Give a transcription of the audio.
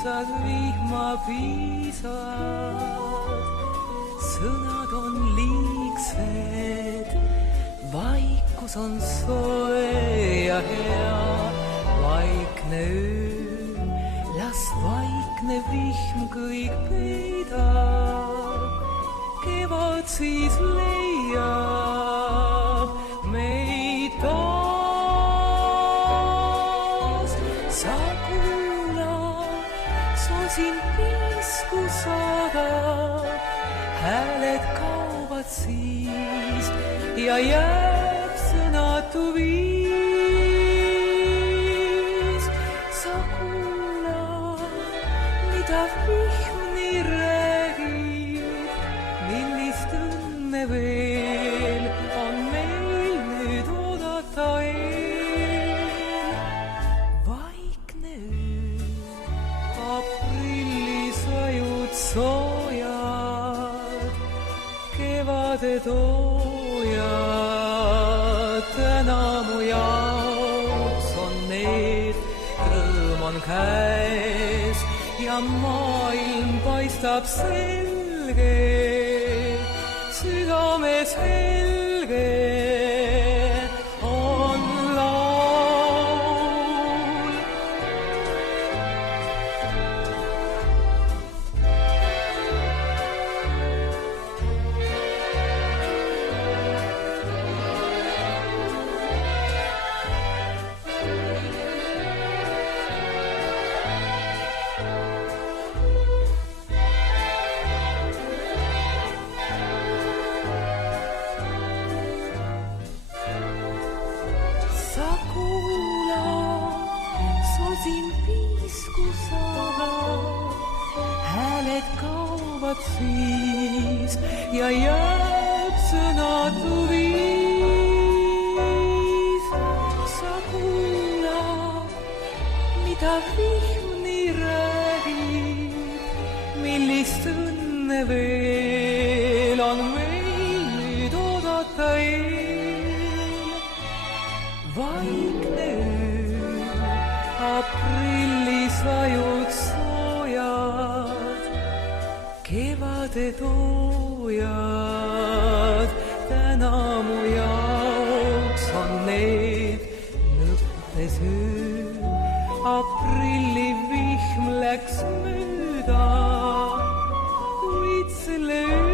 lihtsad vihmapiisad, sõnad on liigsed, vaikus on soe ja hea. Vaikne öö, las vaikne vihm kõik peidab, kevad siis leiab meid taas. Sa kuula, sosin pisku saadab, hääled kaovad siis ja jääb sõnatu viis. Sa kuula, mida vihm nii räägib, millist õnne veel on meil nüüd oodata eel. Vaikne öö, aprillis ajud soojad, kevade toojad, täna mu jaoks on need, rõõm on käes ja maailm paistab selge, südames helge on laul. Sa kuula, sosin pisku saadab, hääled kaovad siis ja jääb sõnatu viis. Sa kuula, mida vihm nii räägib, millist õnne veel on meil nüüd oodata eel. Vaikne öö, aprillis ajud soojad, kevade toojad, täna mu jaoks on need, lõppes öö, aprilli vihm läks mööda, kuid selle öö